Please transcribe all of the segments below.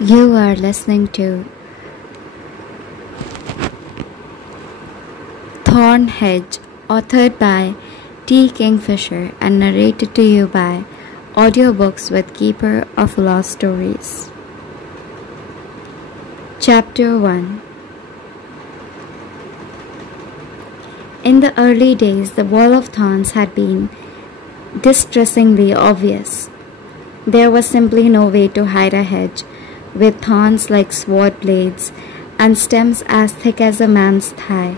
You are listening to Thornhedge, authored by T. Kingfisher and narrated to you by Audiobooks with Keeper of Lost Stories. Chapter 1. In the early days, the wall of thorns had been distressingly obvious. There was simply no way to hide a hedge with thorns like sword blades and stems as thick as a man's thigh.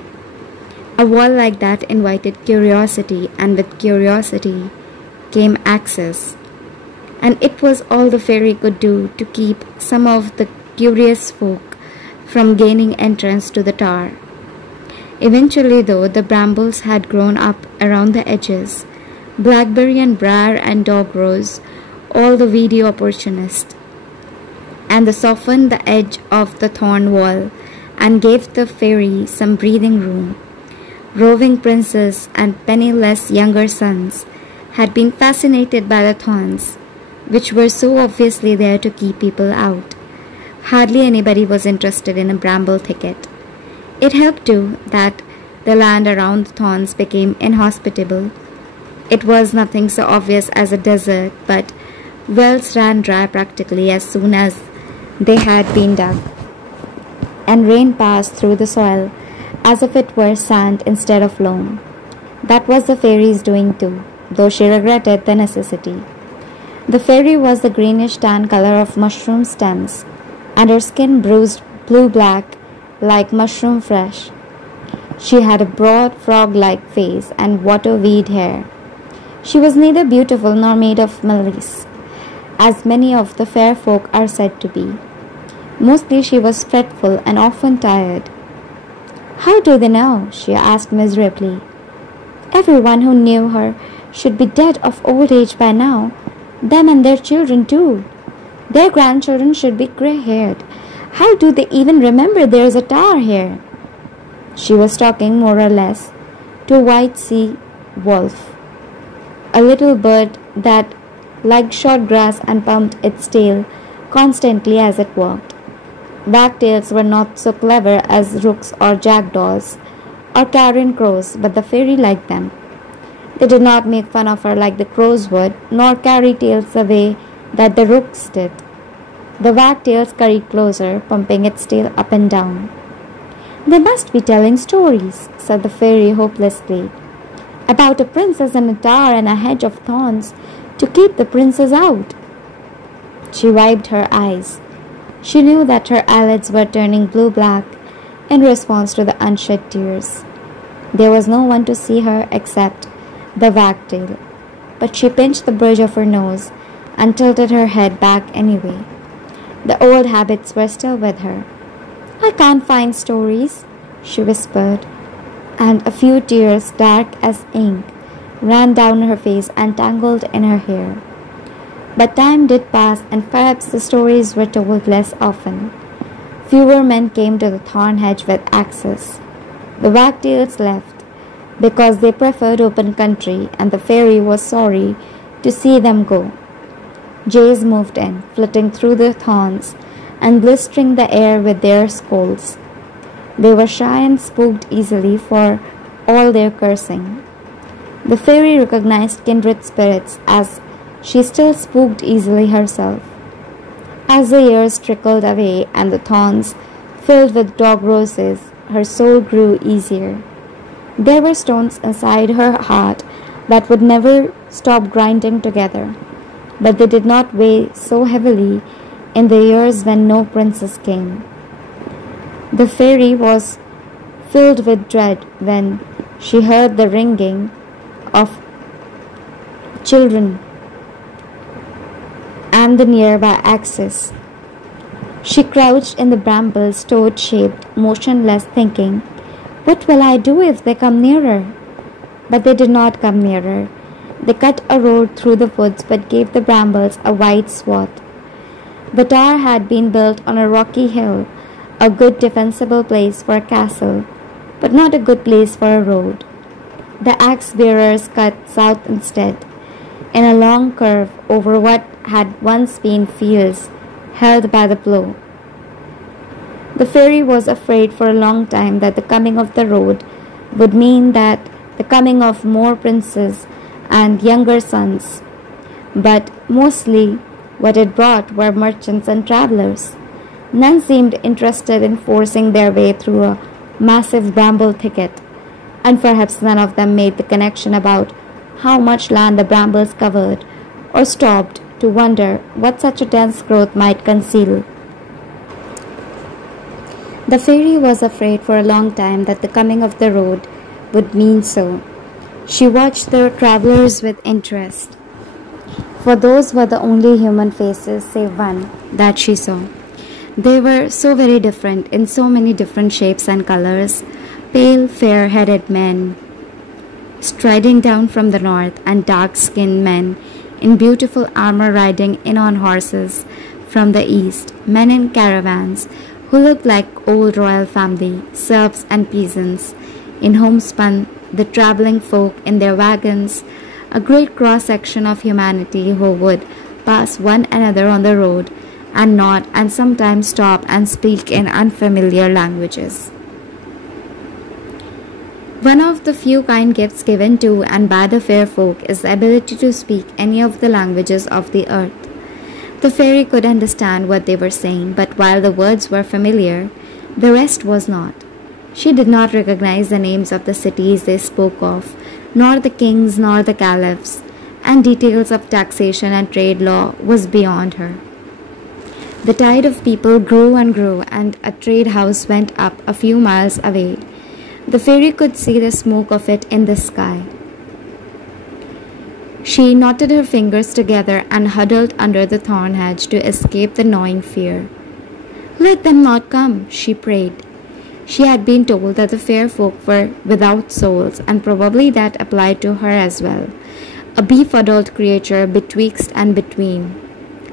A wall like that invited curiosity, and with curiosity came access. And it was all the fairy could do to keep some of the curious folk from gaining entrance to the tower. Eventually, though, the brambles had grown up around the edges, blackberry and briar and dog rose, all the weedy opportunists, and they softened the edge of the thorn wall and gave the fairy some breathing room. Roving princes and penniless younger sons had been fascinated by the thorns, which were so obviously there to keep people out. Hardly anybody was interested in a bramble thicket. It helped too that the land around the thorns became inhospitable. It was nothing so obvious as a desert, but wells ran dry practically as soon as they had been dug, and rain passed through the soil as if it were sand instead of loam. That was the fairy's doing too, though she regretted the necessity. The fairy was the greenish-tan color of mushroom stems, and her skin bruised blue-black like mushroom flesh. She had a broad frog-like face and water-weed hair. She was neither beautiful nor made of malice, as many of the fair folk are said to be. Mostly she was fretful and often tired. "How do they know?" she asked miserably. "Everyone who knew her should be dead of old age by now, them and their children too. Their grandchildren should be grey-haired. How do they even remember there is a tower here?" She was talking more or less to a white sea wolf, a little bird that liked short grass and pumped its tail constantly as it walked. Wagtails were not so clever as rooks or jackdaws or carrion crows, but the fairy liked them. They did not make fun of her like the crows would, nor carry tails the way that the rooks did. The wagtail scurried closer, pumping its tail up and down. "They must be telling stories," said the fairy hopelessly, "about a princess in a tower and a hedge of thorns to keep the princes out." She wiped her eyes. She knew that her eyelids were turning blue-black in response to the unshed tears. There was no one to see her except the wagtail, but she pinched the bridge of her nose and tilted her head back anyway. The old habits were still with her. "I can't find stories," she whispered, and a few tears, dark as ink, ran down her face and tangled in her hair. But time did pass, and perhaps the stories were told less often. Fewer men came to the Thornhedge with axes. The wagtails left because they preferred open country, and the fairy was sorry to see them go. Jays moved in, flitting through the thorns and blistering the air with their scolds. They were shy and spooked easily for all their cursing. The fairy recognized kindred spirits, as she still spooked easily herself. As the years trickled away and the thorns filled with dog roses, her soul grew easier. There were stones inside her heart that would never stop grinding together, but they did not weigh so heavily in the years when no princess came. The fairy was filled with dread when she heard the ringing of children and the nearby axes. She crouched in the brambles, toad-shaped, motionless, thinking, "What will I do if they come nearer?" But they did not come nearer. They cut a road through the woods but gave the brambles a wide swath. The tower had been built on a rocky hill, a good defensible place for a castle, but not a good place for a road. The axe-bearers cut south instead, in a long curve over what had once been fields held by the blow. The fairy was afraid for a long time that the coming of the road would mean that the coming of more princes and younger sons, but mostly what it brought were merchants and travelers. None seemed interested in forcing their way through a massive bramble thicket, and perhaps none of them made the connection about how much land the brambles covered, or stopped to wonder what such a dense growth might conceal. The fairy was afraid for a long time that the coming of the road would mean so. She watched the travelers with interest, for those were the only human faces save one that she saw. They were so very different in so many different shapes and colors, pale, fair-headed men striding down from the north, and dark-skinned men in beautiful armor riding in on horses from the east, men in caravans who looked like old royal family, serfs and peasants in homespun, the traveling folk in their wagons, a great cross-section of humanity who would pass one another on the road and nod and sometimes stop and speak in unfamiliar languages. One of the few kind gifts given to and by the fair folk is the ability to speak any of the languages of the earth. The fairy could understand what they were saying, but while the words were familiar, the rest was not. She did not recognize the names of the cities they spoke of, nor the kings nor the caliphs, and details of taxation and trade law was beyond her. The tide of people grew and grew, and a trade house went up a few miles away. The fairy could see the smoke of it in the sky. She knotted her fingers together and huddled under the thorn hedge to escape the gnawing fear. "Let them not come," she prayed. She had been told that the fair folk were without souls, and probably that applied to her as well, a befuddled creature betwixt and between.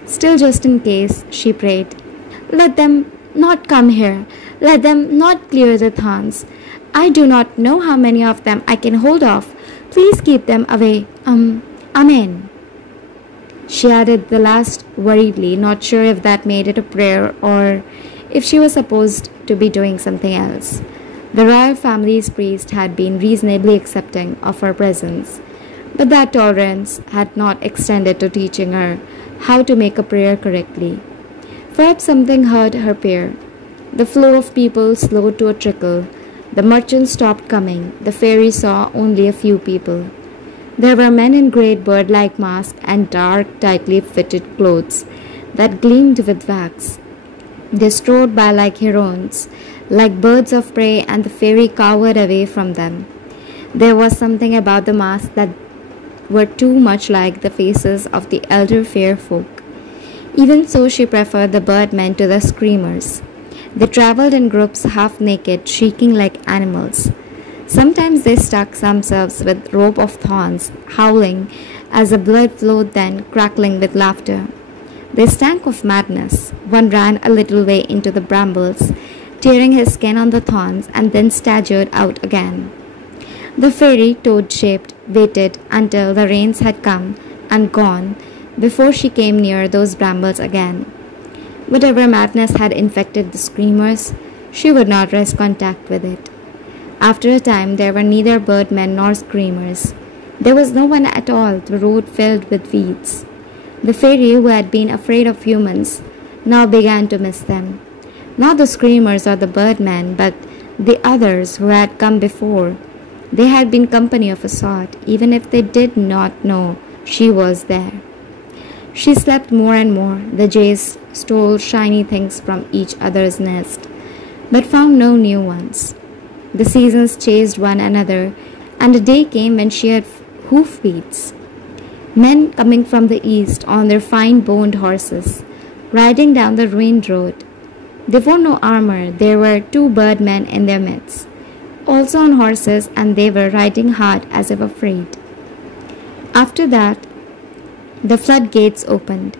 Still, just in case, she prayed, "Let them not come here. Let them not clear the thorns. I do not know how many of them I can hold off. Please keep them away. Amen." She added the last worriedly, not sure if that made it a prayer or if she was supposed to be doing something else. The royal family's priest had been reasonably accepting of her presence, but that tolerance had not extended to teaching her how to make a prayer correctly. Perhaps something hurt her prayer. The flow of people slowed to a trickle. The merchants stopped coming. The fairy saw only a few people. There were men in great bird-like masks and dark, tightly fitted clothes that gleamed with wax. They strode by like herons, like birds of prey, and the fairy cowered away from them. There was something about the masks that were too much like the faces of the elder fair folk. Even so, she preferred the birdmen to the screamers. They traveled in groups, half naked, shrieking like animals. Sometimes they stuck themselves with rope of thorns, howling as the blood flowed, then crackling with laughter. They stank of madness. One ran a little way into the brambles, tearing his skin on the thorns, and then staggered out again. The fairy, toad-shaped, waited until the rains had come and gone before she came near those brambles again. Whatever madness had infected the screamers, she would not risk contact with it. After a time, there were neither birdmen nor screamers. There was no one at all, the road filled with weeds. The fairy, who had been afraid of humans, now began to miss them. Not the screamers or the birdmen, but the others who had come before. They had been company of a sort, even if they did not know she was there. She slept more and more. The jays stole shiny things from each other's nest, but found no new ones. The seasons chased one another, and a day came when she had hoofbeats. Men coming from the east on their fine-boned horses, riding down the ruined road. They wore no armor. There were 2 birdmen in their midst, also on horses, and they were riding hard as if afraid. After that, the floodgates opened.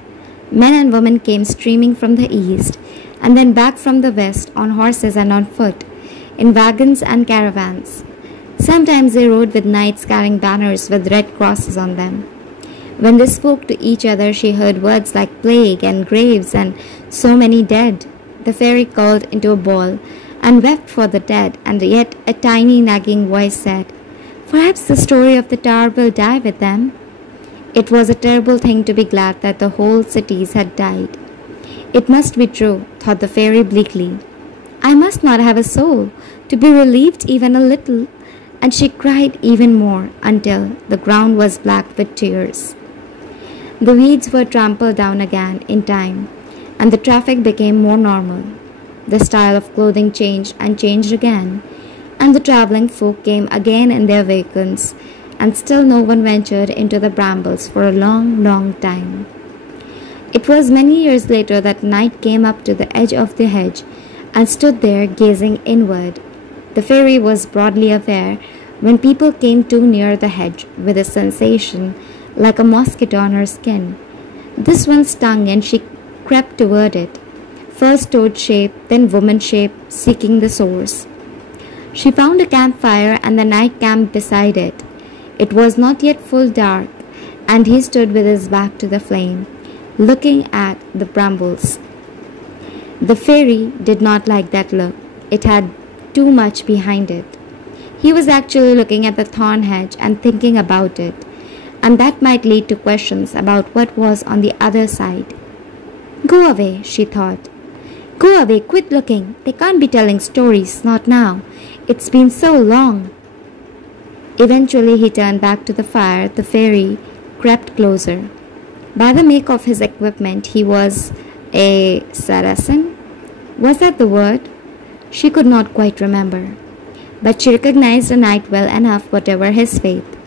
Men and women came streaming from the east, and then back from the west on horses and on foot, in wagons and caravans. Sometimes they rode with knights carrying banners with red crosses on them. When they spoke to each other, she heard words like plague and graves and so many dead. The fairy called into a ball and wept for the dead, and yet a tiny nagging voice said, "Perhaps the story of the tower will die with them." It was a terrible thing to be glad that the whole cities had died. It must be true, thought the fairy bleakly. I must not have a soul to be relieved even a little, and she cried even more until the ground was black with tears. The weeds were trampled down again in time, and the traffic became more normal. The style of clothing changed and changed again, and the traveling folk came again in their wagons, and still no one ventured into the brambles for a long, long time. It was many years later that Night came up to the edge of the hedge and stood there gazing inward. The fairy was broadly aware when people came too near the hedge with a sensation like a mosquito on her skin. This one stung and she crept toward it, first toad shape, then woman shape, seeking the source. She found a campfire and the Knight camped beside it. It was not yet full dark, and he stood with his back to the flame, looking at the brambles. The fairy did not like that look. It had too much behind it. He was actually looking at the thorn hedge and thinking about it, and that might lead to questions about what was on the other side. Go away, she thought. Go away, quit looking. They can't be telling stories, not now. It's been so long. Eventually he turned back to the fire. The fairy crept closer. By the make of his equipment, he was a Saracen. Was that the word? She could not quite remember. But she recognized the Knight well enough, whatever his faith.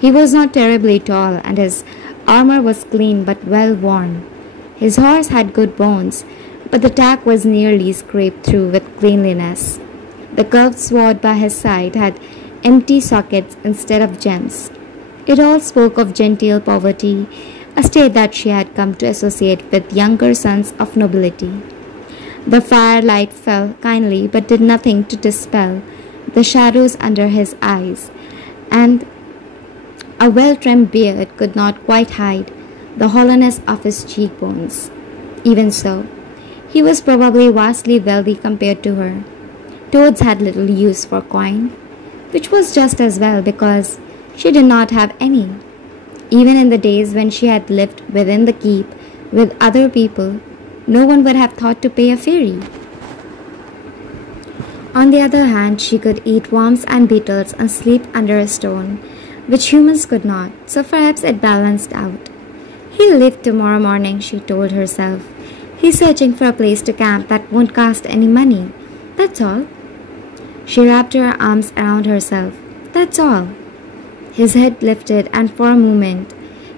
He was not terribly tall, and his armor was clean but well worn. His horse had good bones, but the tack was nearly scraped through with cleanliness. The curved sword by his side had empty sockets instead of gems. It all spoke of genteel poverty, a state that she had come to associate with younger sons of nobility. The firelight fell kindly but did nothing to dispel the shadows under his eyes, and a well-trimmed beard could not quite hide the hollowness of his cheekbones. Even so, he was probably vastly wealthy compared to her. Toads had little use for coin, which was just as well because she did not have any. Even in the days when she had lived within the keep with other people, no one would have thought to pay a fairy. On the other hand, she could eat worms and beetles and sleep under a stone, which humans could not, so perhaps it balanced out. He'll leave tomorrow morning, she told herself. He's searching for a place to camp that won't cost any money. That's all. She wrapped her arms around herself. That's all. His head lifted, and for a moment,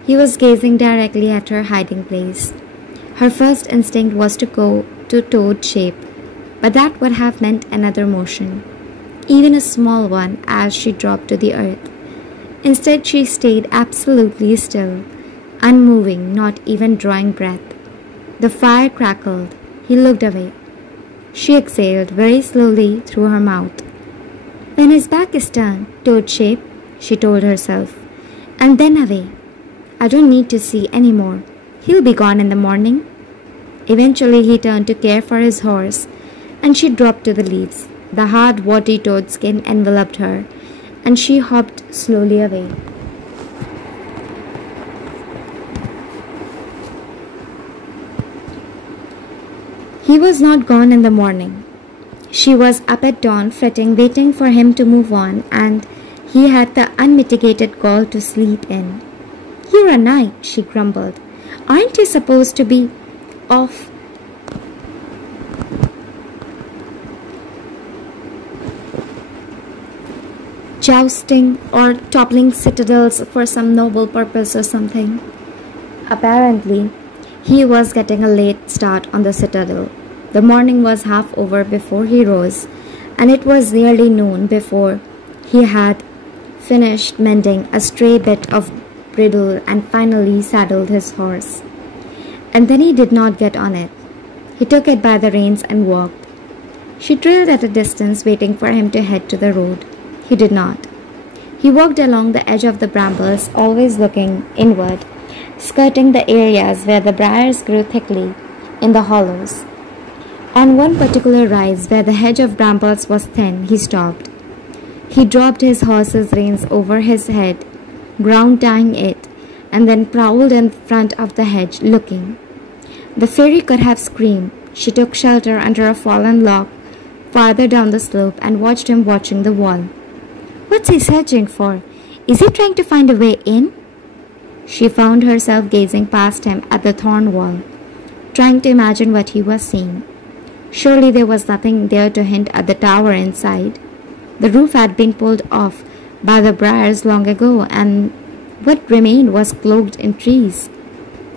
he was gazing directly at her hiding place. Her first instinct was to go to toad shape, but that would have meant another motion, even a small one, as she dropped to the earth. Instead, she stayed absolutely still, unmoving, not even drawing breath. The fire crackled. He looked away. She exhaled very slowly through her mouth. When his back is turned, toad shape, she told herself, and then away. I don't need to see any more. He'll be gone in the morning. Eventually he turned to care for his horse, and she dropped to the leaves. The hard, warty toad skin enveloped her, and she hopped slowly away. He was not gone in the morning. She was up at dawn, fretting, waiting for him to move on, and he had the unmitigated gall to sleep in. You're a knight, she grumbled. Aren't you supposed to be off jousting or toppling citadels for some noble purpose or something? Apparently, he was getting a late start on the citadel. The morning was half over before he rose, and it was nearly noon before he had finished mending a stray bit of bridle and finally saddled his horse. And then he did not get on it. He took it by the reins and walked. She trailed at a distance, waiting for him to head to the road. He did not. He walked along the edge of the brambles, always looking inward, skirting the areas where the briars grew thickly in the hollows. On one particular rise where the hedge of brambles was thin, he stopped. He dropped his horse's reins over his head, ground tying it, and then prowled in front of the hedge, looking. The fairy could have screamed. She took shelter under a fallen log farther down the slope and watched him watching the wall. What's he searching for? Is he trying to find a way in? She found herself gazing past him at the thorn wall, trying to imagine what he was seeing. Surely there was nothing there to hint at the tower inside. The roof had been pulled off by the briars long ago, and what remained was cloaked in trees.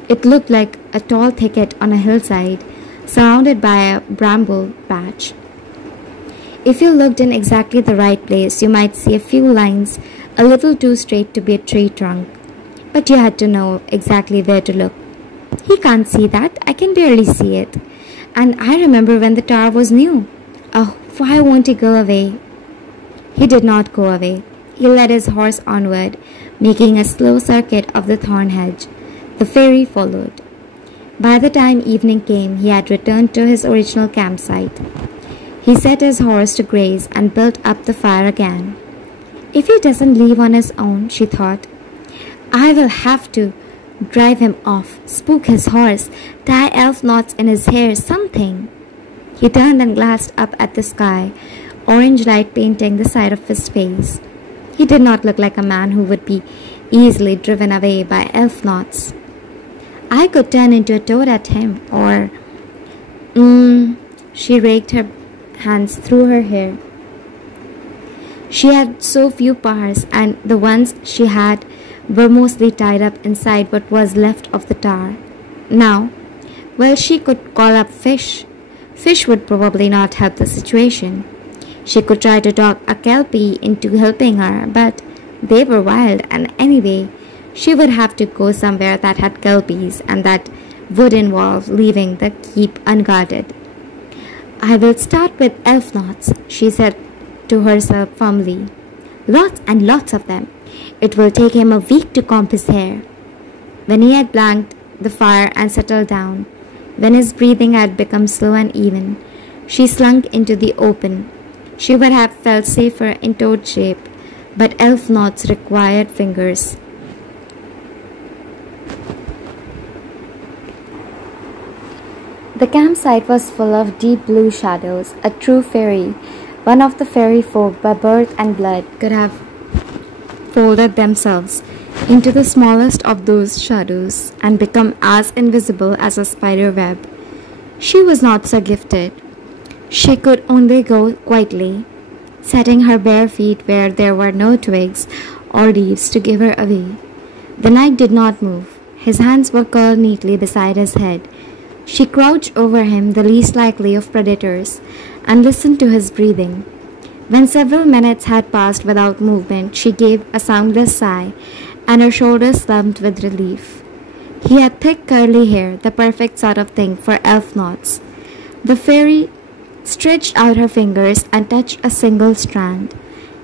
It looked like a tall thicket on a hillside, surrounded by a bramble patch. If you looked in exactly the right place, you might see a few lines a little too straight to be a tree trunk, but you had to know exactly where to look. He can't see that. I can barely see it. And I remember when the tower was new. Oh, why won't he go away? He did not go away. He led his horse onward, making a slow circuit of the thorn hedge. The fairy followed. By the time evening came, he had returned to his original campsite. He set his horse to graze and built up the fire again. If he doesn't leave on his own, she thought, I will have to drive him off, spook his horse, tie elf knots in his hair, something. He turned and glanced up at the sky, orange light painting the side of his face. He did not look like a man who would be easily driven away by elf knots. I could turn into a toad at him, or... She raked her hands through her hair. She had so few powers, and the ones she had were mostly tied up inside what was left of the tower. Now, well, she could call up fish. Fish would probably not help the situation. She could try to talk a kelpie into helping her, but they were wild, and anyway, she would have to go somewhere that had kelpies, and that would involve leaving the keep unguarded. I will start with elf knots, she said to herself firmly. Lots and lots of them. It will take him a week to comb his hair. When he had blanked the fire and settled down, when his breathing had become slow and even, she slunk into the open. She would have felt safer in toad shape, but elf knots required fingers. The campsite was full of deep blue shadows. A true fairy, one of the fairy folk by birth and blood, could have folded themselves into the smallest of those shadows and become as invisible as a spider web. She was not so gifted. She could only go quietly, setting her bare feet where there were no twigs or leaves to give her away. The knight did not move. His hands were curled neatly beside his head. She crouched over him, the least likely of predators, and listened to his breathing. When several minutes had passed without movement, she gave a soundless sigh, and her shoulders slumped with relief. He had thick curly hair, the perfect sort of thing for elf knots. The fairy stretched out her fingers and touched a single strand.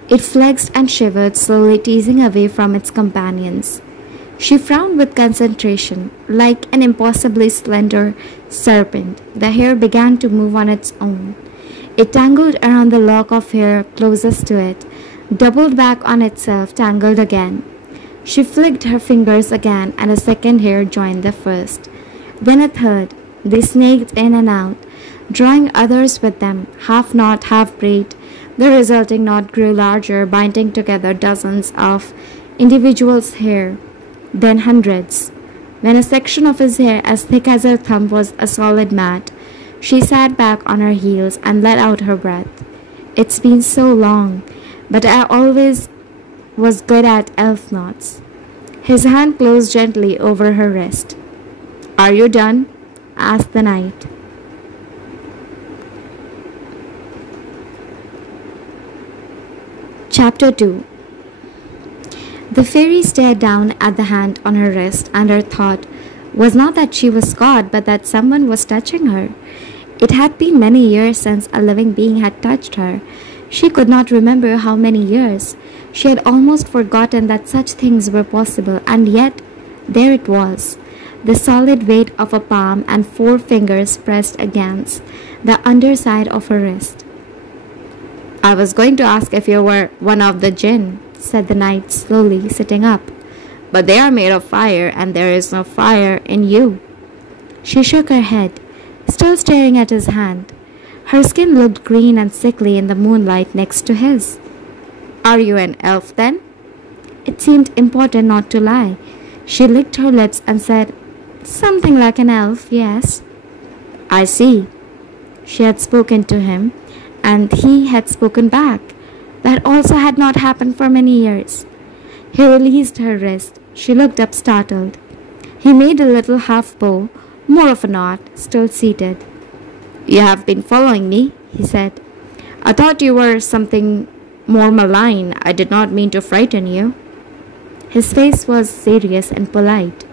It flexed and shivered, slowly teasing away from its companions. She frowned with concentration. Like an impossibly slender serpent, the hair began to move on its own. It tangled around the lock of hair closest to it, doubled back on itself, tangled again. She flicked her fingers again, and a second hair joined the first. Then a third. They snaked in and out, drawing others with them, half knot, half braid. The resulting knot grew larger, binding together dozens of individuals' hair, then hundreds. When a section of his hair as thick as her thumb was a solid mat, she sat back on her heels and let out her breath. It's been so long, but I always was good at elf knots. His hand closed gently over her wrist. Are you done? Asked the knight. Chapter 2. The fairy stared down at the hand on her wrist, and her thought was not that she was caught, but that someone was touching her. It had been many years since a living being had touched her. She could not remember how many years. She had almost forgotten that such things were possible, and yet There it was, the solid weight of a palm and 4 fingers pressed against the underside of her wrist. "I was going to ask if you were one of the jinn," said the knight slowly, sitting up. "But they are made of fire, and there is no fire in you." She shook her head, still staring at his hand. Her skin looked green and sickly in the moonlight next to his. "Are you an elf, then?" It seemed important not to lie. She licked her lips and said, "Something like an elf, yes." "I see." She had spoken to him, and he had spoken back. That also had not happened for many years. He released her wrist. She looked up startled. He made a little half bow, more of a nod, still seated. "You have been following me," he said. "I thought you were something more malign. I did not mean to frighten you." His face was serious and polite.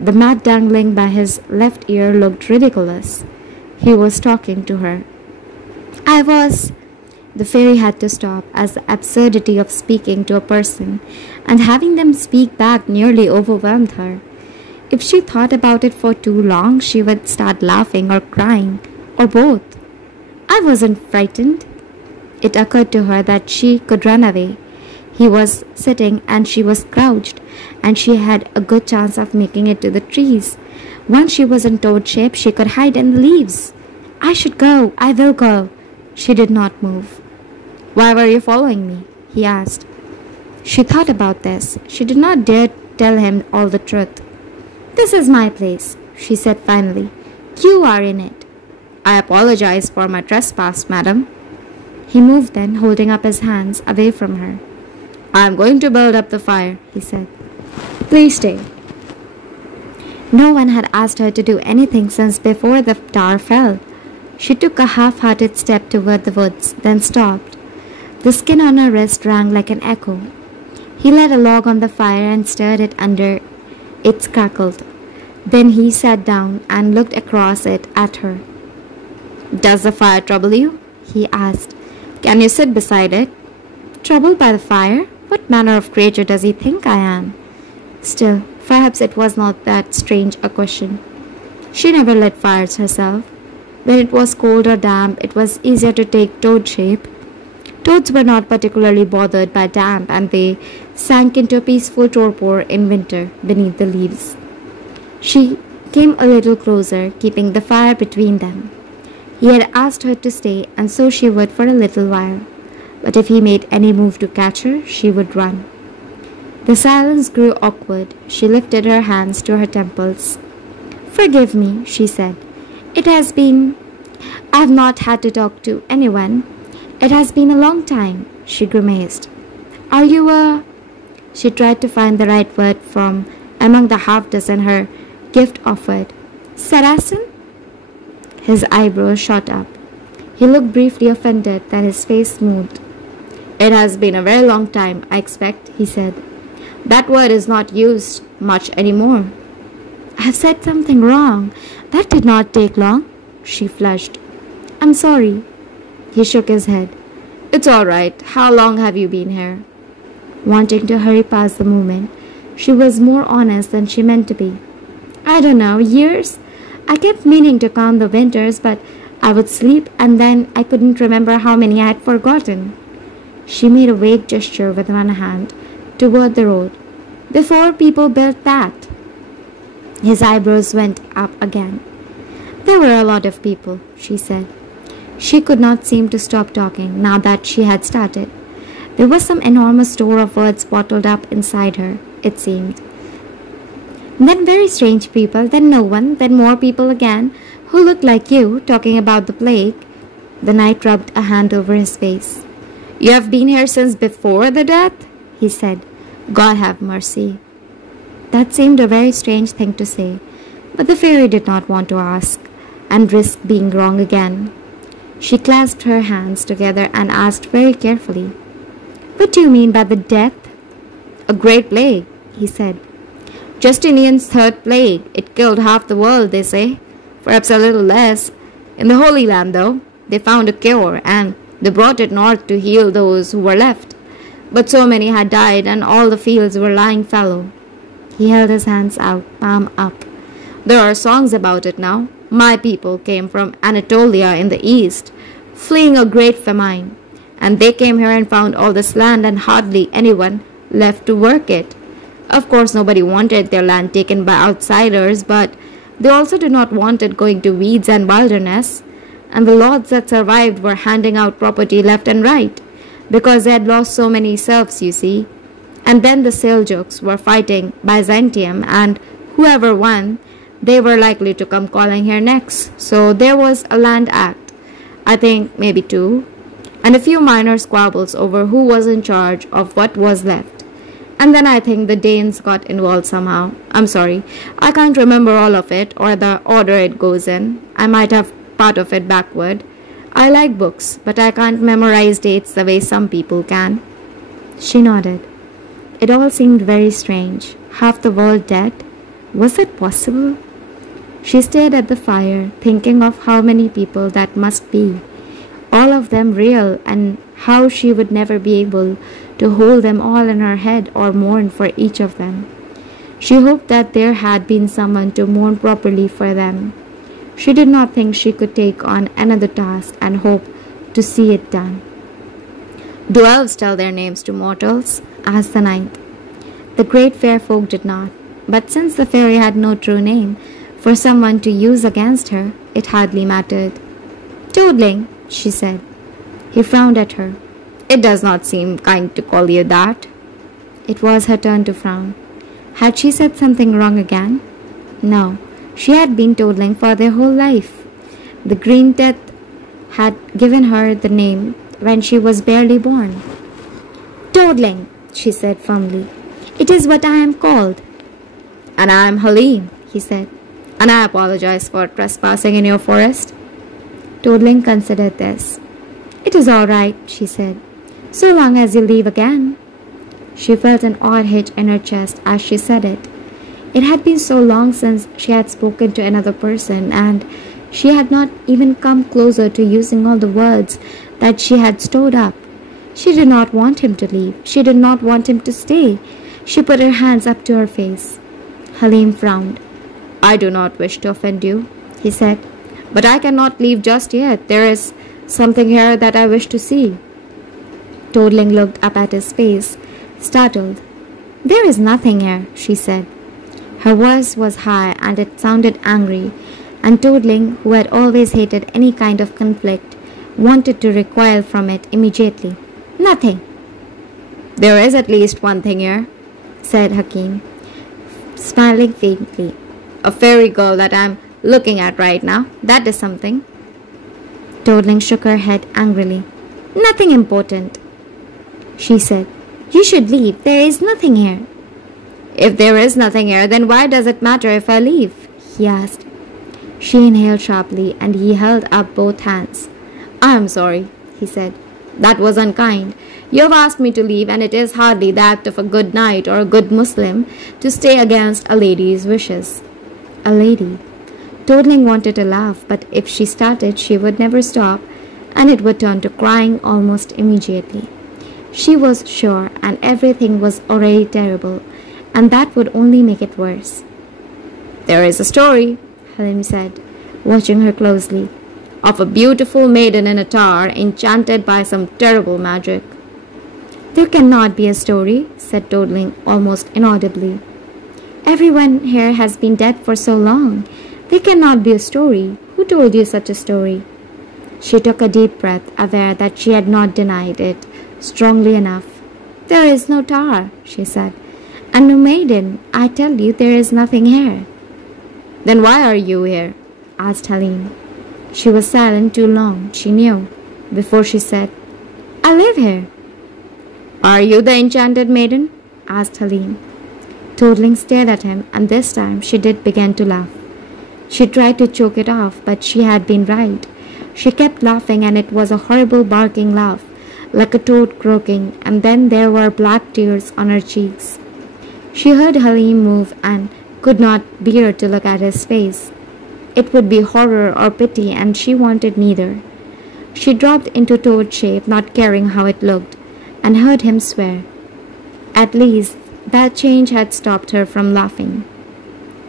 The mat dangling by his left ear looked ridiculous. He was talking to her. "I was—" The fairy had to stop, as the absurdity of speaking to a person and having them speak back nearly overwhelmed her. If she thought about it for too long, she would start laughing or crying, or both. "I wasn't frightened." It occurred to her that she could run away. He was sitting and she was crouched, and she had a good chance of making it to the trees. Once she was in toad shape, she could hide in the leaves. "I should go. I will go." She did not move. "Why were you following me?" he asked. She thought about this. She did not dare tell him all the truth. "This is my place," she said finally. "You are in it." "I apologize for my trespass, madam." He moved then, holding up his hands away from her. "I am going to build up the fire," he said. "Please stay." No one had asked her to do anything since before the tower fell. She took a half-hearted step toward the woods, then stopped. The skin on her wrist rang like an echo. He lit a log on the fire and stirred it under. It crackled. Then he sat down and looked across it at her. "Does the fire trouble you?" he asked. "Can you sit beside it?" "Troubled by the fire? What manner of creature does he think I am?" Still, perhaps it was not that strange a question. She never lit fires herself. When it was cold or damp, it was easier to take toad shape. Toads were not particularly bothered by damp, and they sank into a peaceful torpor in winter beneath the leaves. She came a little closer, keeping the fire between them. He had asked her to stay, and so she would for a little while. But if he made any move to catch her, she would run. The silence grew awkward. She lifted her hands to her temples. "Forgive me," she said. I have not had to talk to anyone. It has been a long time," she grimaced. "Are you a—" She tried to find the right word from among the half-dozen her gift offered. "Saracen?" His eyebrows shot up. He looked briefly offended, then his face smoothed. "It has been a very long time, I expect," he said. "That word is not used much anymore." "I have said something wrong. That did not take long." She flushed. "I'm sorry." He shook his head. "It's all right. How long have you been here?" Wanting to hurry past the moment, she was more honest than she meant to be. "I don't know, years. I kept meaning to count the winters, but I would sleep, and then I couldn't remember how many I had forgotten." She made a vague gesture with one hand toward the road. "Before people built that." His eyebrows went up again. "There were a lot of people," she said. She could not seem to stop talking now that she had started. There was some enormous store of words bottled up inside her, it seemed. "Then very strange people, then no one, then more people again, who looked like you, talking about the plague." The knight rubbed a hand over his face. "You have been here since before the death?" he said. "God have mercy." That seemed a very strange thing to say, but the fairy did not want to ask and risk being wrong again. She clasped her hands together and asked very carefully, "What do you mean by the death?" "A great plague," he said. "Justinian's third plague. It killed half the world, they say. Perhaps a little less. In the Holy Land, though, they found a cure, and they brought it north to heal those who were left. But so many had died, and all the fields were lying fallow." He held his hands out, palm up. There are songs about it now. My people came from Anatolia in the east, fleeing a great famine, and they came here and found all this land and hardly anyone left to work it. Of course, nobody wanted their land taken by outsiders, but they also did not want it going to weeds and wilderness, and the lords that survived were handing out property left and right, because they had lost so many serfs, you see. And then the Seljuks were fighting Byzantium, and whoever won, they were likely to come calling here next. So there was a land act, I think maybe two, and a few minor squabbles over who was in charge of what was left. And then I think the Danes got involved somehow. I'm sorry, I can't remember all of it or the order it goes in. I might have part of it backward. I like books, but I can't memorize dates the way some people can. She nodded. It all seemed very strange. Half the world dead? Was it possible? She stared at the fire, thinking of how many people that must be. All of them real, and how she would never be able to hold them all in her head or mourn for each of them. She hoped that there had been someone to mourn properly for them. She did not think she could take on another task and hope to see it done. Do elves tell their names to mortals? Asked the knight. The great fair folk did not, but since the fairy had no true name for someone to use against her, it hardly mattered. Toadling, she said. He frowned at her. It does not seem kind to call you that. It was her turn to frown. Had she said something wrong again? No, she had been toadling for their whole life. The Green Death had given her the name when she was barely born. Toadling, she said firmly. It is what I am called. And I am Halim, he said. And I apologize for trespassing in your forest. Toadling considered this. It is all right, she said, so long as you leave again. She felt an odd hitch in her chest as she said it. It had been so long since she had spoken to another person, and she had not even come closer to using all the words that she had stored up. She did not want him to leave. She did not want him to stay. She put her hands up to her face. Halim frowned. I do not wish to offend you, he said, but I cannot leave just yet. There is something here that I wish to see. Toadling looked up at his face, startled. There is nothing here, she said. Her voice was high and it sounded angry, and Toadling, who had always hated any kind of conflict, wanted to recoil from it immediately. Nothing. There is at least one thing here, said Hakim, smiling faintly. A fairy girl that I am looking at right now. That is something. Toadling shook her head angrily. Nothing important, she said. You should leave. There is nothing here. If there is nothing here, then why does it matter if I leave? He asked. She inhaled sharply and he held up both hands. I am sorry, he said. That was unkind. You have asked me to leave, and it is hardly the act of a good knight or a good Muslim to stay against a lady's wishes. A lady. Toadling wanted to laugh, but if she started, she would never stop, and it would turn to crying almost immediately. She was sure, and everything was already terrible, and that would only make it worse. There is a story, Halim said, watching her closely, of a beautiful maiden in a tower enchanted by some terrible magic. There cannot be a story, said Toadling almost inaudibly. Everyone here has been dead for so long. There cannot be a story. Who told you such a story? She took a deep breath, aware that she had not denied it strongly enough. There is no tower, she said, and no maiden. I tell you, there is nothing here. Then why are you here? Asked Halim. She was silent too long, she knew, before she said, I live here. Are you the enchanted maiden? Asked Halim. Toadling stared at him, and this time she did begin to laugh. She tried to choke it off, but she had been right. She kept laughing, and it was a horrible barking laugh, like a toad croaking, and then there were black tears on her cheeks. She heard Halim move and could not bear to look at his face. It would be horror or pity, and she wanted neither. She dropped into toad shape, not caring how it looked, and heard him swear. At least That change had stopped her from laughing.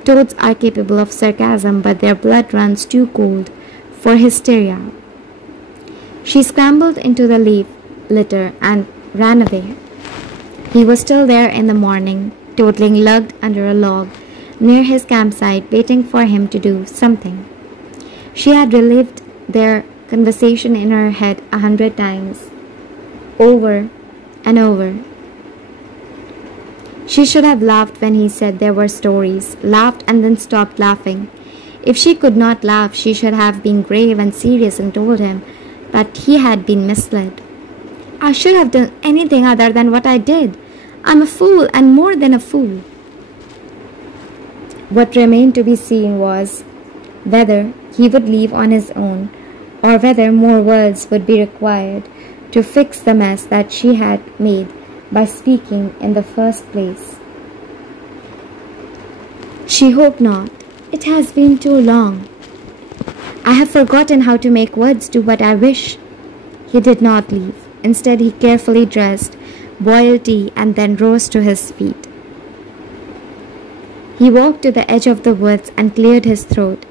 Toads are capable of sarcasm, but their blood runs too cold for hysteria. She scrambled into the leaf litter and ran away. He was still there in the morning, toddling lugged under a log near his campsite, waiting for him to do something. She had relived their conversation in her head 100 times, over and over. She should have laughed when he said there were stories, laughed and then stopped laughing. If she could not laugh, she should have been grave and serious and told him that he had been misled. I should have done anything other than what I did. I'm a fool and more than a fool. What remained to be seen was whether he would leave on his own or whether more words would be required to fix the mess that she had made by speaking in the first place. She hoped not. It has been too long. I have forgotten how to make words do what I wish. He did not leave. Instead, he carefully dressed, boiled tea, and then rose to his feet. He walked to the edge of the woods and cleared his throat.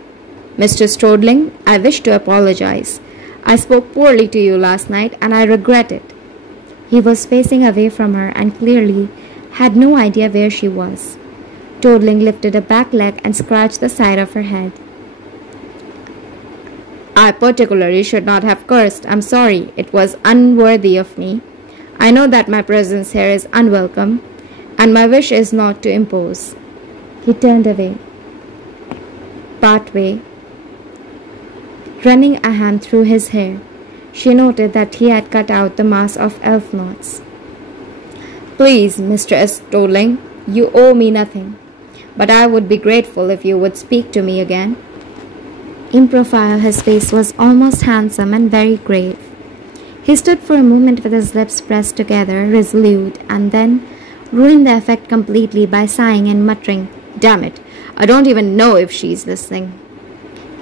Mr. Strodling, I wish to apologize. I spoke poorly to you last night, and I regret it. He was facing away from her and clearly had no idea where she was. Toddling lifted a back leg and scratched the side of her head. I particularly should not have cursed. I'm sorry. It was unworthy of me. I know that my presence here is unwelcome, and my wish is not to impose. He turned away. Partway, running a hand through his hair, she noted that he had cut out the mass of elf knots. Please, Mr. Strodling, you owe me nothing, but I would be grateful if you would speak to me again. In profile, his face was almost handsome and very grave. He stood for a moment with his lips pressed together, resolute, and then ruined the effect completely by sighing and muttering, Damn it, I don't even know if she's listening.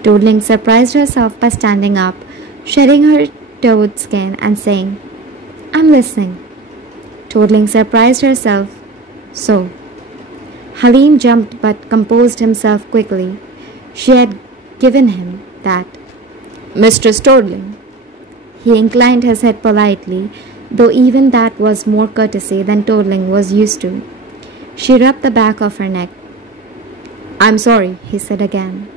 Toddling surprised herself by standing up, shedding her toad skin and saying, I'm listening. Toddling surprised herself. So. Halim jumped but composed himself quickly. She had given him that. Mr. Strodling. He inclined his head politely, though even that was more courtesy than Toddling was used to. She rubbed the back of her neck. I'm sorry, he said again.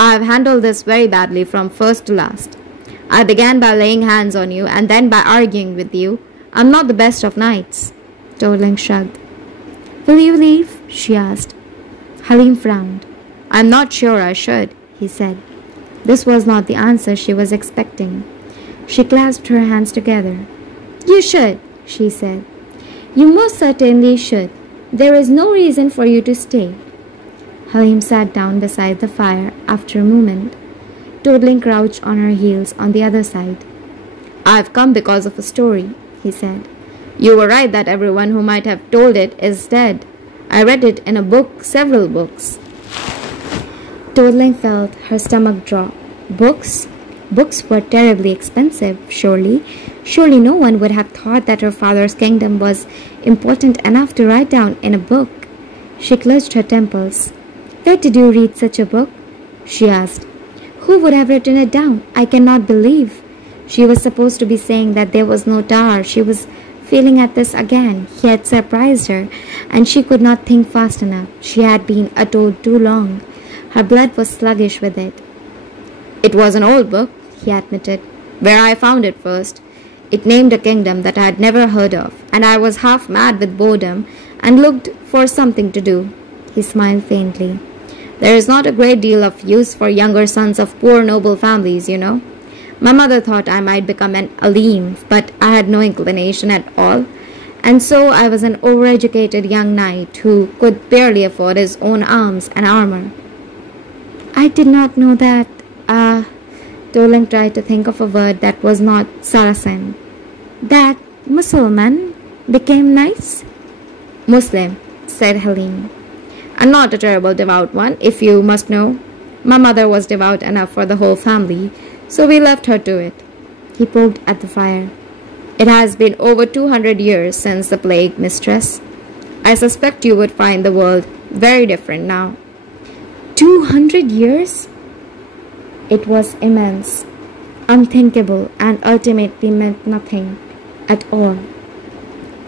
I have handled this very badly from first to last. I began by laying hands on you and then by arguing with you. I'm not the best of knights. Toddling shrugged. Will you leave? She asked. Halim frowned. I'm not sure I should, he said. This was not the answer she was expecting. She clasped her hands together. You should, she said. You most certainly should. There is no reason for you to stay. Halim sat down beside the fire after a moment. Toddling crouched on her heels on the other side. I've come because of a story, he said. You were right that everyone who might have told it is dead. I read it in a book, several books. Toddling felt her stomach drop. Books? Books were terribly expensive, surely. Surely no one would have thought that her father's kingdom was important enough to write down in a book. She clutched her temples. Where did you read such a book? She asked. Who would have written it down? I cannot believe. She was supposed to be saying that there was no tower. She was feeling at this again. He had surprised her, and she could not think fast enough. She had been a toad too long. Her blood was sluggish with it. It was an old book, he admitted, where I found it first. It named a kingdom that I had never heard of, and I was half mad with boredom and looked for something to do. He smiled faintly. There is not a great deal of use for younger sons of poor noble families, you know. My mother thought I might become an alim, but I had no inclination at all, and so I was an overeducated young knight who could barely afford his own arms and armor. I did not know that. Toddling tried to think of a word that was not Saracen. That Mussulman became nice? Muslim, said Halim. And not a terrible devout one, if you must know. My mother was devout enough for the whole family, so we left her to it. He poked at the fire. It has been over 200 years since the plague, mistress. I suspect you would find the world very different now. 200 years? It was immense, unthinkable, and ultimately meant nothing at all.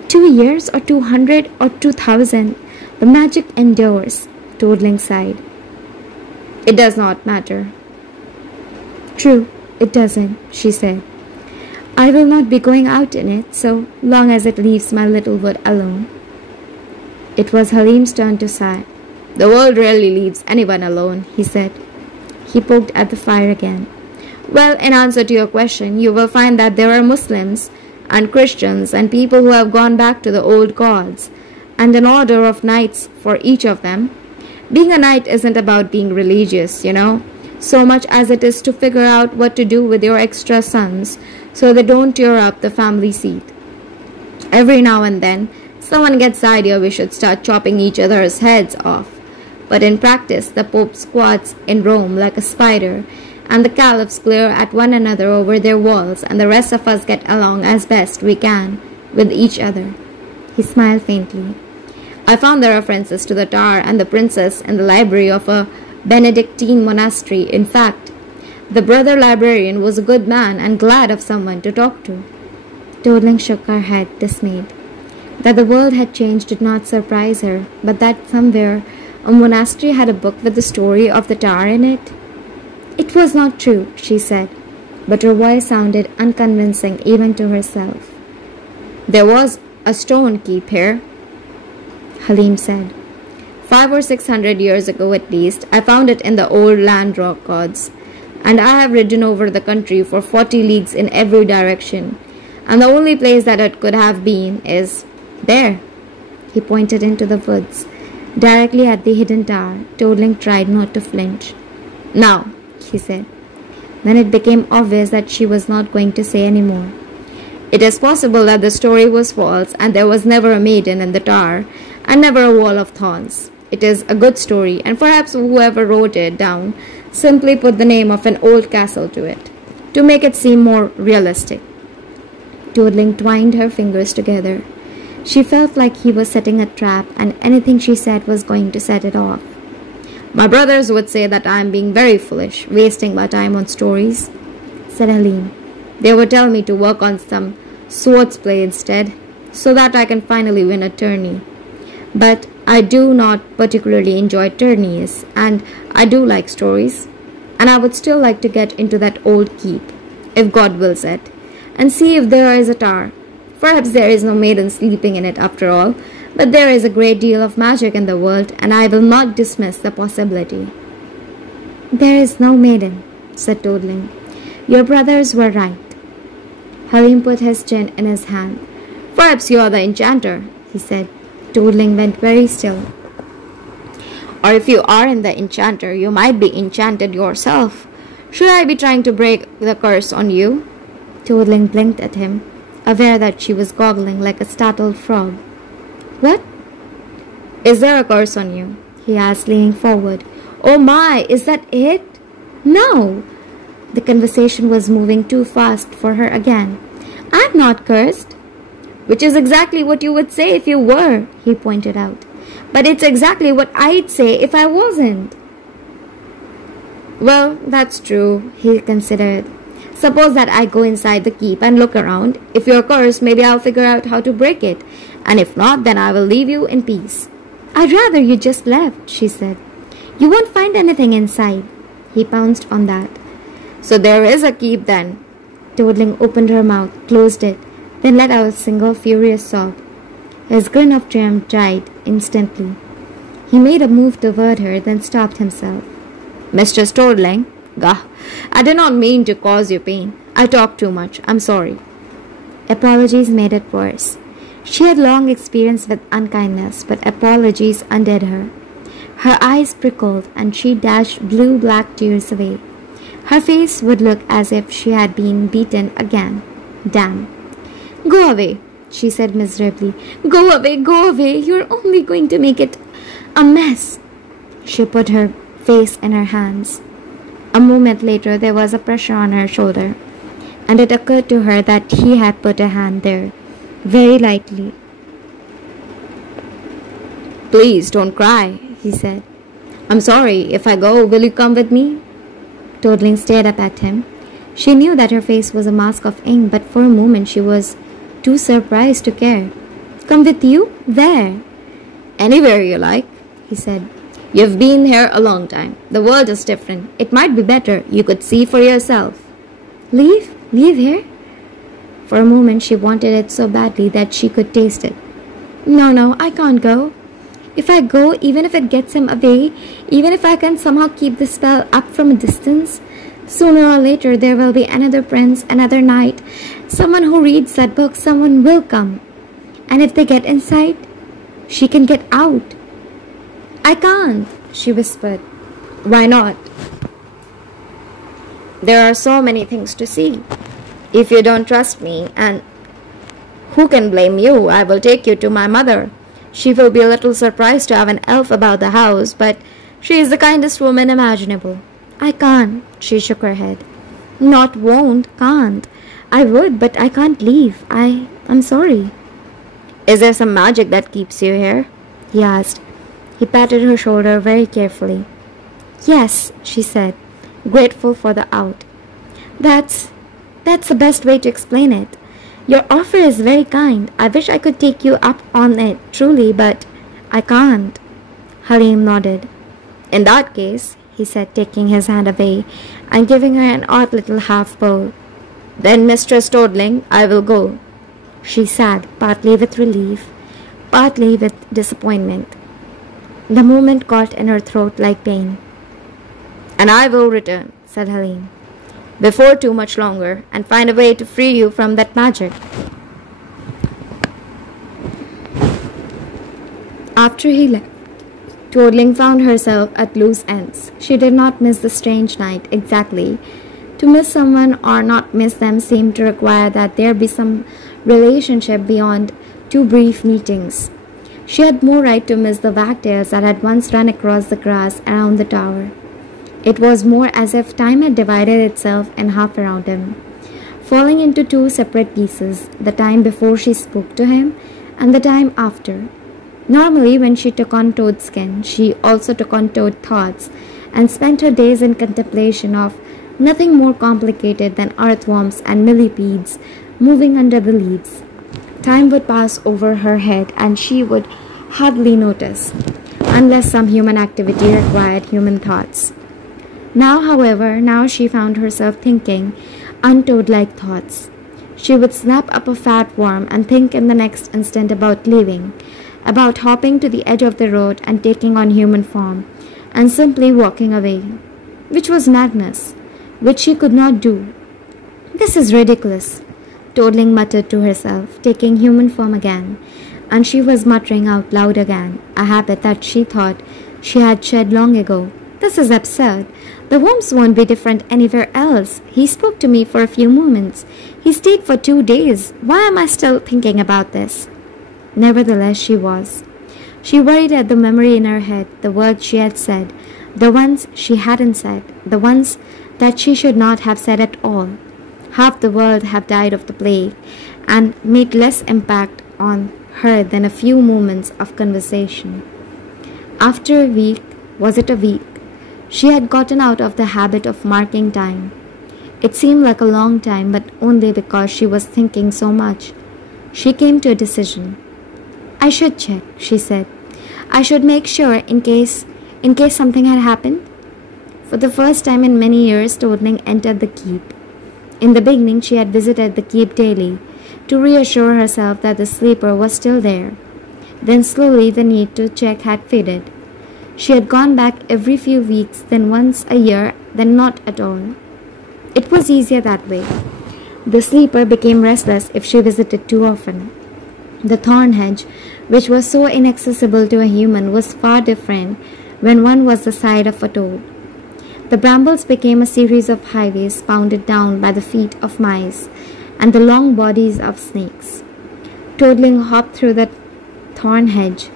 2 years or 200 or 2000, the magic endures, Toadling sighed. It does not matter. True, it doesn't, she said. I will not be going out in it so long as it leaves my little wood alone. It was Halim's turn to sigh. The world rarely leaves anyone alone, he said. He poked at the fire again. Well, in answer to your question, you will find that there are Muslims and Christians and people who have gone back to the old gods, and an order of knights for each of them. Being a knight isn't about being religious, so much as it is to figure out what to do with your extra sons so they don't tear up the family seat. Every now and then, someone gets the idea we should start chopping each other's heads off. But in practice, the Pope squats in Rome like a spider, and the caliphs glare at one another over their walls, and the rest of us get along as best we can with each other. He smiled faintly. I found the references to the tower and the princess in the library of a Benedictine monastery. In fact, the brother librarian was a good man and glad of someone to talk to. Toadling shook her head, dismayed. That the world had changed did not surprise her, but that somewhere a monastery had a book with the story of the tower in it. It was not true, she said, but her voice sounded unconvincing even to herself. There was a stone keep here, Halim said. 500 or 600 years ago at least, I found it in the old land records, and I have ridden over the country for 40 leagues in every direction, and the only place that it could have been is there. He pointed into the woods, directly at the hidden tower. Toadling tried not to flinch. Now, he said. Then it became obvious that she was not going to say any more. It is possible that the story was false and there was never a maiden in the tower and never a wall of thorns. It is a good story, and perhaps whoever wrote it down simply put the name of an old castle to it, to make it seem more realistic. Toadling twined her fingers together. She felt like he was setting a trap, and anything she said was going to set it off. My brothers would say that I am being very foolish, wasting my time on stories, said Halim. They would tell me to work on some swordsplay instead, so that I can finally win a tourney. But I do not particularly enjoy tourneys, and I do like stories, and I would still like to get into that old keep, if God wills it, and see if there is a tower. Perhaps there is no maiden sleeping in it after all, but there is a great deal of magic in the world, and I will not dismiss the possibility. There is no maiden, said Toadling. Your brothers were right. Halim put his chin in his hand. Perhaps you are the enchanter, he said. Toadling went very still. Or if you aren't the enchanter, you might be enchanted yourself. Should I be trying to break the curse on you? Toadling blinked at him, aware that she was goggling like a startled frog. What? Is there a curse on you? He asked, leaning forward. Oh my, is that it? No. The conversation was moving too fast for her again. I'm not cursed. Which is exactly what you would say if you were, he pointed out. But it's exactly what I'd say if I wasn't. Well, that's true, he considered. Suppose that I go inside the keep and look around. If you're cursed, maybe I'll figure out how to break it. And if not, then I will leave you in peace. I'd rather you just left, she said. You won't find anything inside. He pounced on that. So there is a keep then. Toadling opened her mouth, closed it, then let out a single furious sob. His grin of triumph died instantly. He made a move toward her, then stopped himself. Mistress Toadling, gah, I did not mean to cause you pain. I talked too much. I'm sorry. Apologies made it worse. She had long experience with unkindness, but apologies undid her. Her eyes prickled, and she dashed blue-black tears away. Her face would look as if she had been beaten again. Damn. Go away, she said miserably. Go away, go away. You're only going to make it a mess. She put her face in her hands. A moment later, there was a pressure on her shoulder, and it occurred to her that he had put a hand there, very lightly. Please don't cry, he said. I'm sorry. If I go, will you come with me? Toadling stared up at him. She knew that her face was a mask of ink, but for a moment she was too surprised to care. Come with you? Where? Anywhere you like, he said. You've been here a long time. The world is different. It might be better. You could see for yourself. Leave? Leave here? For a moment she wanted it so badly that she could taste it. No, I can't go. If I go, even if it gets him away, even if I can somehow keep the spell up from a distance, sooner or later there will be another prince, another knight, someone who reads that book, someone will come. And if they get inside, she can get out. I can't, she whispered. Why not? There are so many things to see. If you don't trust me, and who can blame you, I will take you to my mother. She will be a little surprised to have an elf about the house, but she is the kindest woman imaginable. I can't, she shook her head. Not won't, can't. I would, but I can't leave. I'm sorry. Is there some magic that keeps you here? He asked. He patted her shoulder very carefully. Yes, she said, grateful for the out. That's the best way to explain it. Your offer is very kind. I wish I could take you up on it, truly, but I can't. Halim nodded. In that case, he said, taking his hand away and giving her an odd little half pull. Then, Mistress Toadling, I will go. She said, partly with relief, partly with disappointment. The movement caught in her throat like pain. And I will return, said Halim, before too much longer, and find a way to free you from that magic. After he left, Toadling found herself at loose ends. She did not miss the strange night exactly. To miss someone or not miss them seemed to require that there be some relationship beyond two brief meetings. She had more right to miss the wagtails that had once run across the grass around the tower. It was more as if time had divided itself in half around him, falling into two separate pieces, the time before she spoke to him and the time after. Normally, when she took on toad skin, she also took on toad thoughts and spent her days in contemplation of nothing more complicated than earthworms and millipedes moving under the leaves. Time would pass over her head and she would hardly notice, unless some human activity required human thoughts. Now, however, she found herself thinking untoad-like thoughts. She would snap up a fat worm and think in the next instant about leaving, about hopping to the edge of the road and taking on human form, and simply walking away, which was madness, which she could not do. This is ridiculous, Toadling muttered to herself, taking human form again, and she was muttering out loud again, a habit that she thought she had shed long ago. This is absurd. The worms won't be different anywhere else. He spoke to me for a few moments. He stayed for 2 days. Why am I still thinking about this? Nevertheless, she was. She worried at the memory in her head, the words she had said, the ones she hadn't said, the ones that she should not have said at all. Half the world have died of the plague and made less impact on her than a few moments of conversation. After a week, was it a week? She had gotten out of the habit of marking time. It seemed like a long time, but only because she was thinking so much. She came to a decision. I should check, she said. I should make sure in case something had happened. For the first time in many years, Toadling entered the keep. In the beginning, she had visited the keep daily to reassure herself that the sleeper was still there. Then slowly the need to check had faded. She had gone back every few weeks, then once a year, then not at all. It was easier that way. The sleeper became restless if she visited too often. The Thornhedge, which was so inaccessible to a human, was far different when one was the size of a toad. The brambles became a series of highways pounded down by the feet of mice and the long bodies of snakes. Toadling hopped through the Thornhedge.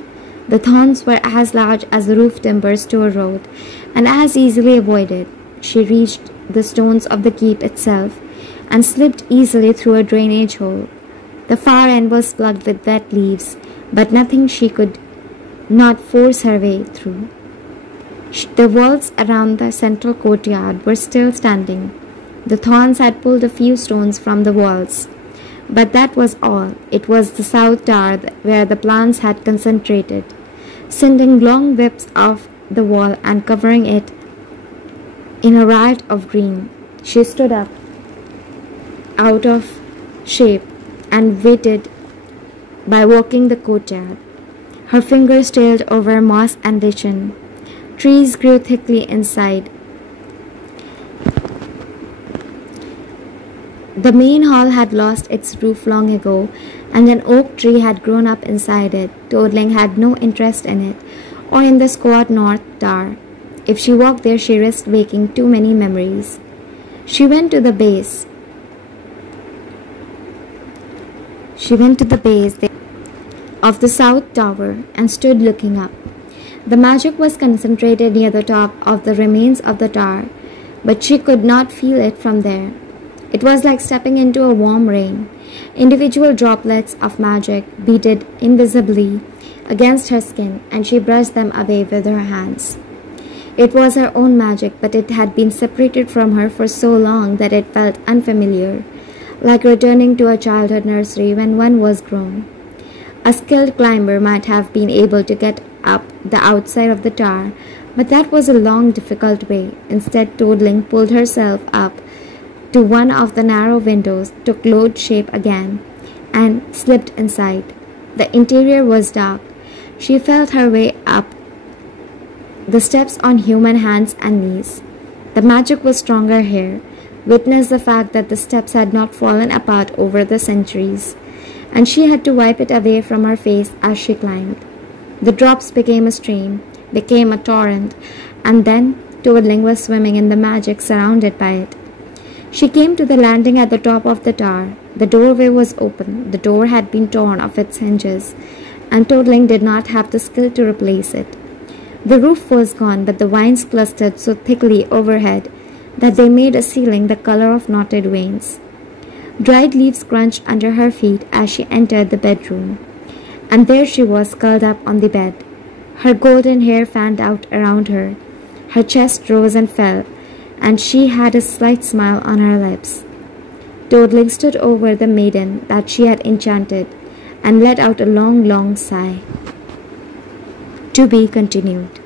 The thorns were as large as the roof timbers to a road, and as easily avoided. She reached the stones of the keep itself, and slipped easily through a drainage hole. The far end was plugged with wet leaves, but nothing she could not force her way through. The walls around the central courtyard were still standing. The thorns had pulled a few stones from the walls, but that was all. It was the south tower where the plants had concentrated, sending long whips off the wall and covering it in a riot of green. She stood up, out of shape, and waited by walking the courtyard. Her fingers trailed over moss and lichen. Trees grew thickly inside. The main hall had lost its roof long ago, and an oak tree had grown up inside it. Toadling had no interest in it, or in the squat north tower. If she walked there, she risked waking too many memories. She went to the base. Of the south tower and stood looking up. The magic was concentrated near the top of the remains of the tower, but she could not feel it from there. It was like stepping into a warm rain. Individual droplets of magic beaded invisibly against her skin, and she brushed them away with her hands. It was her own magic, but it had been separated from her for so long that it felt unfamiliar, like returning to a childhood nursery when one was grown. A skilled climber might have been able to get up the outside of the tower, but that was a long, difficult way. Instead, Toadling pulled herself up to one of the narrow windows, took load shape again, and slipped inside. The interior was dark. She felt her way up the steps on human hands and knees. The magic was stronger here. Witness the fact that the steps had not fallen apart over the centuries, and she had to wipe it away from her face as she climbed. The drops became a stream, became a torrent, and then Toadling was swimming in the magic, surrounded by it. She came to the landing at the top of the tower. The doorway was open. The door had been torn off its hinges, and Toadling did not have the skill to replace it. The roof was gone, but the vines clustered so thickly overhead that they made a ceiling the color of knotted veins. Dried leaves crunched under her feet as she entered the bedroom, and there she was curled up on the bed. Her golden hair fanned out around her. Her chest rose and fell, and she had a slight smile on her lips. Toadling stood over the maiden that she had enchanted and let out a long, long sigh. To be continued.